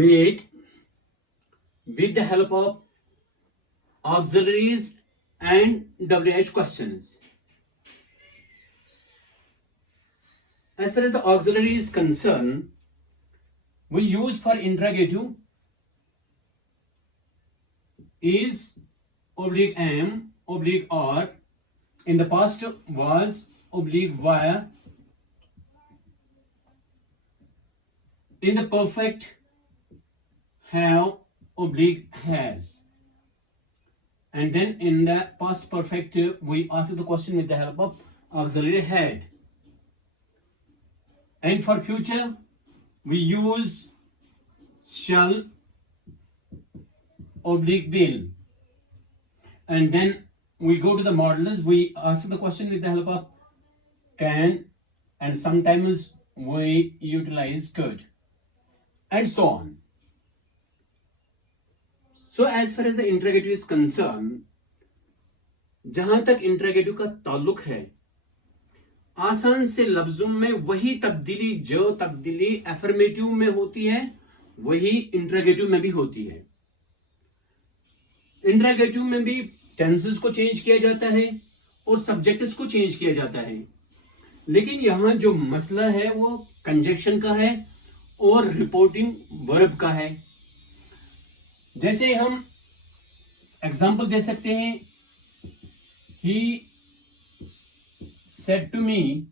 made with the help of auxiliaries and WH questions. As far as the auxiliary is concerned, we use for interrogative is oblique am oblique or, in the past was oblique via, in the perfect have oblique has, and then in the past perfect we ask the question with the help of auxiliary had, and for future we use shall oblique will, and then we go to the modulus, we ask the question with the help of can, and sometimes we utilize could, and so on. So as far as the interrogative is concerned, जहां तक interrogative का ताल्लुक है, आसान से लफ्जों में वही तब्दीली जो तब्दीली एफर्मेटिव में होती है वही इंटरोगेटिव में भी होती है. इंटरोगेटिव में भी टेंसेस को चेंज किया जाता है और सब्जेक्ट्स को चेंज किया जाता है, लेकिन यहां जो मसला है वो कंजक्शन का है और रिपोर्टिंग वर्ब का है. जैसे हम एग्जांपल दे सकते हैं, he said to me,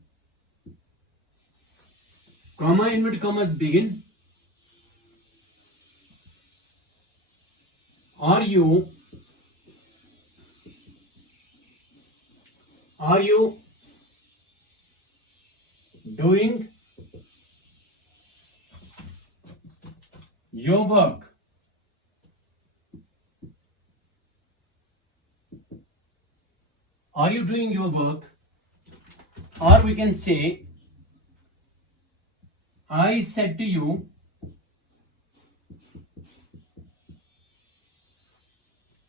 comma inverted commas begin, are you doing your work? Are you doing your work? Or we can say, I said to you,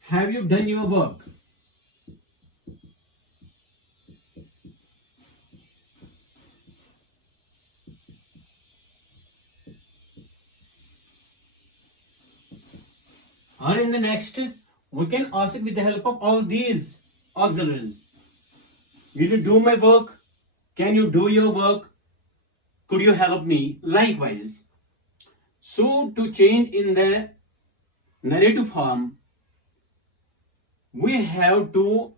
have you done your work? Or in the next, we can ask it with the help of all these auxiliaries. Will you do my work? Can you do your work? Could you help me? Likewise. So to change in the narrative form, we have to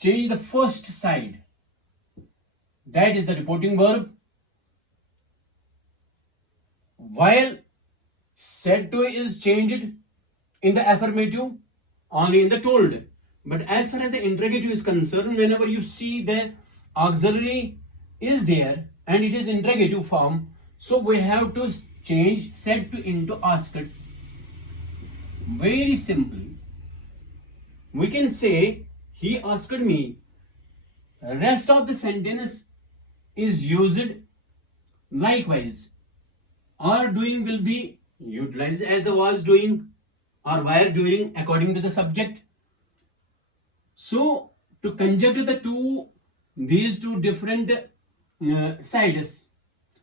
change the first side. That is the reporting verb. While said to is changed in the affirmative, only in the told. But as far as the interrogative is concerned, whenever you see the auxiliary is there and it is interrogative form, so we have to change said to into asked. Very simply, we can say he asked me. Rest of the sentence is used likewise. Are doing will be utilized as the was doing or were doing according to the subject. So to conjunct these two different sides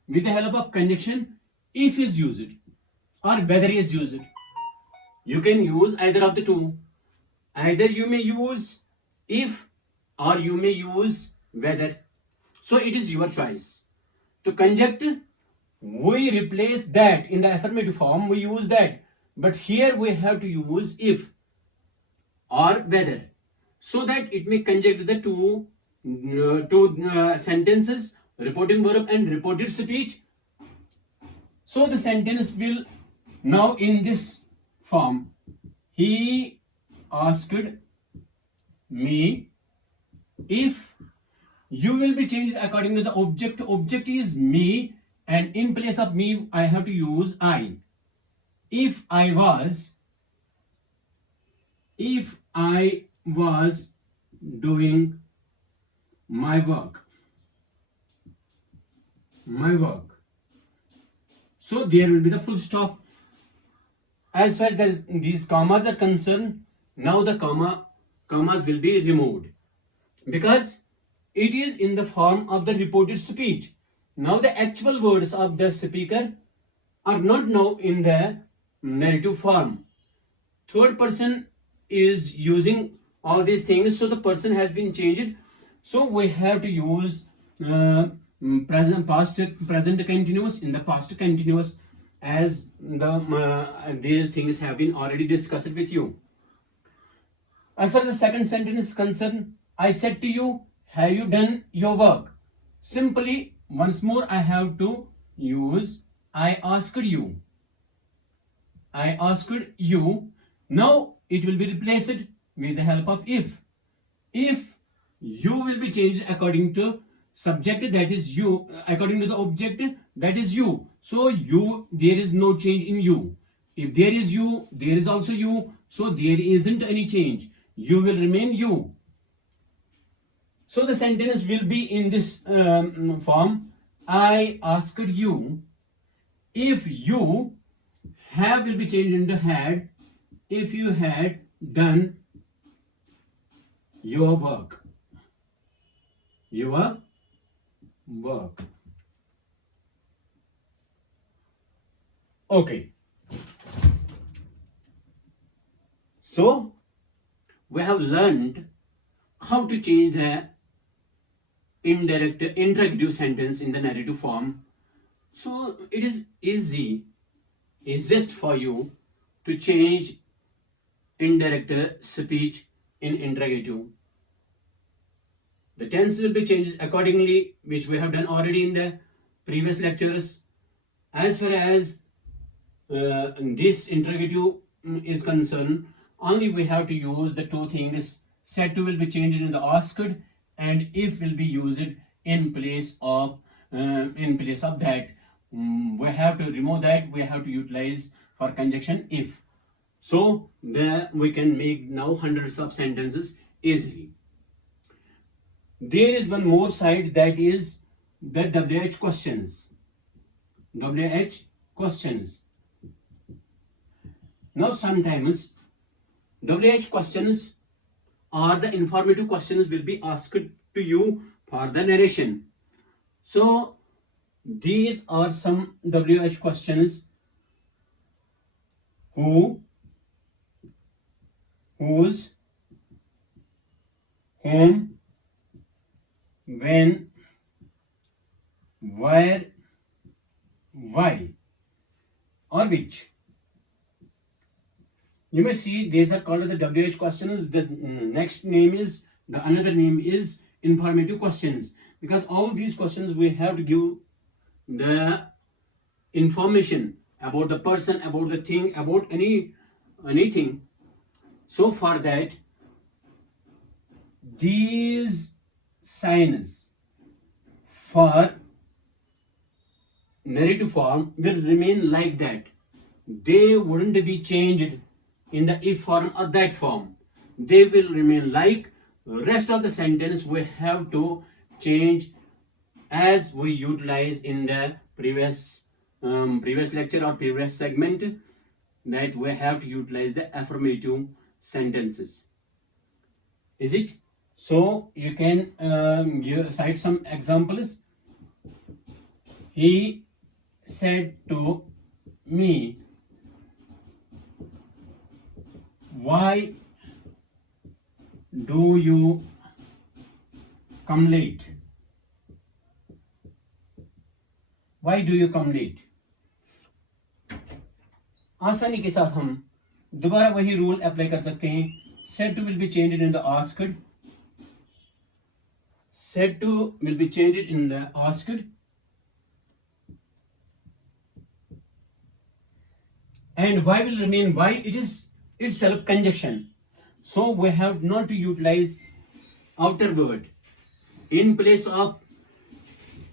with the help of conjunction, if is used or whether is used. You can use either of the two. Either you may use if or you may use whether. So it is your choice. To conjunct, we replace that in the affirmative form, we use that. But here we have to use if or whether, so that it may conjunct the two sentences, reporting verb and reported speech. So the sentence will now in this form. He asked me if. You will be changed according to the object. Object is me, and in place of me I have to use I. If I was doing my work. So there will be the full stop. As far as these commas are concerned, now the commas will be removed because it is in the form of the reported speech. Now the actual words of the speaker are not now in the narrative form. Third person is using all these things, so the person has been changed. So we have to use present, past, present continuous in the past continuous, as these things have been already discussed with you. As far as the second sentence is concerned, I said to you, have you done your work? Simply, once more, I have to use I asked you. I asked you. Now it will be replaced with the help of if. If you will be changed according to subject, that is you, according to the object, that is you. So you, there is no change in you. If there is you, there is also you. So there isn't any change. You will remain you. So the sentence will be in this form. I asked you. If you, have will be changed into had. If you had done your work. Your work. Okay. So we have learned how to change the indirect interrogative sentence in the narrative form. So it is easiest for you to change indirect speech in interrogative. The tense will be changed accordingly, which we have done already in the previous lectures. As far as this interrogative is concerned, only we have to use the two things. Said to will be changed in the asked, and if will be used in place of that. We have to remove that. We have to utilize for conjunction if. So we can make now hundreds of sentences easily. There is one more side, that is the WH questions. WH questions. Now sometimes WH questions or the informative questions will be asked to you for the narration. So these are some WH questions. Who, whose, whom, when, where, why, or which. You may see these are called the WH questions. The next name is, the another name is informative questions, because all these questions we have to give the information about the person, about the thing, about anything. So for that, these signs for narrative form will remain like that. They wouldn't be changed in the if form or that form. They will remain like. Rest of the sentence we have to change as we utilize in the previous lecture or previous segment, that we have to utilize the affirmative sentences. Is it? So you can cite some examples. He said to me, why do you come late? Why do you come late? आसानी के साथ हम दोबारा वही rule apply कर सकते हैं. Said to will be changed in the asked. Said to will be changed in the asked. And why will remain why. It is itself conjunction. So we have not to utilize outer word in place of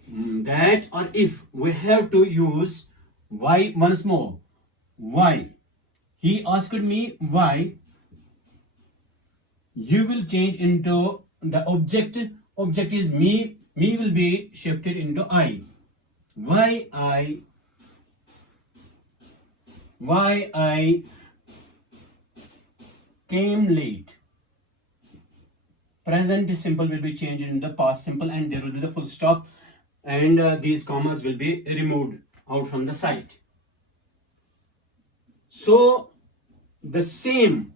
that or if. We have to use why once more. Why? He asked me why. You will change into the object. Object is me. Me will be shifted into I. Why I came late. Present simple will be changed into the past simple, and there will be the full stop, and these commas will be removed out from the side. So the same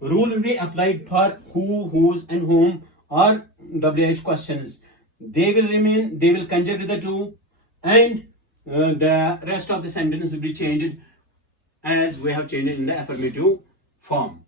rule will be applied for who, whose, and whom or WH questions. They will remain, they will conjunct the two, and the rest of the sentence will be changed as we have changed in the affirmative form.